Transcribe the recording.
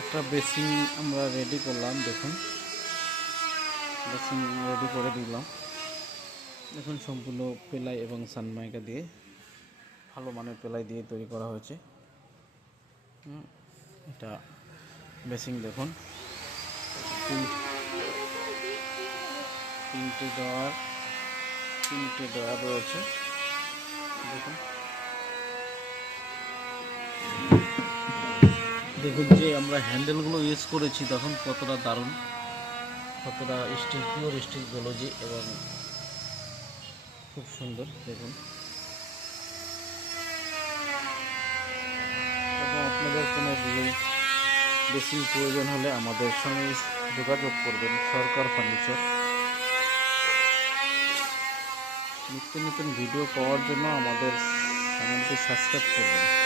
একটা বেসিন আমরা রেডি করলাম। দেখুন, বেসিন রেডি করে দিলাম। দেখুন, সম্পূর্ণ পেলাই এবং সানমাইকা দিয়ে, ভালো মানের পেলাই দিয়ে তৈরি করা হয়েছে। এটা বেসিন দেখুন, তিনটে ডয়ার রয়েছে। দেখুন দেখুন যে আমরা হ্যান্ডেলগুলো ইউজ করেছি, তখন কতটা দারুণ, কতটা স্টিল, পিওর স্টিল গলজি এবং খুব সুন্দর। দেখুন, এবং আপনাদের কোনো বেসিন প্রয়োজন হলে আমাদের সঙ্গে যোগাযোগ করবেন। সরকার ফার্নিচার। নিত্য নতুন ভিডিও পাওয়ার জন্য আমাদের চ্যানেলটি সাবস্ক্রাইব করবেন।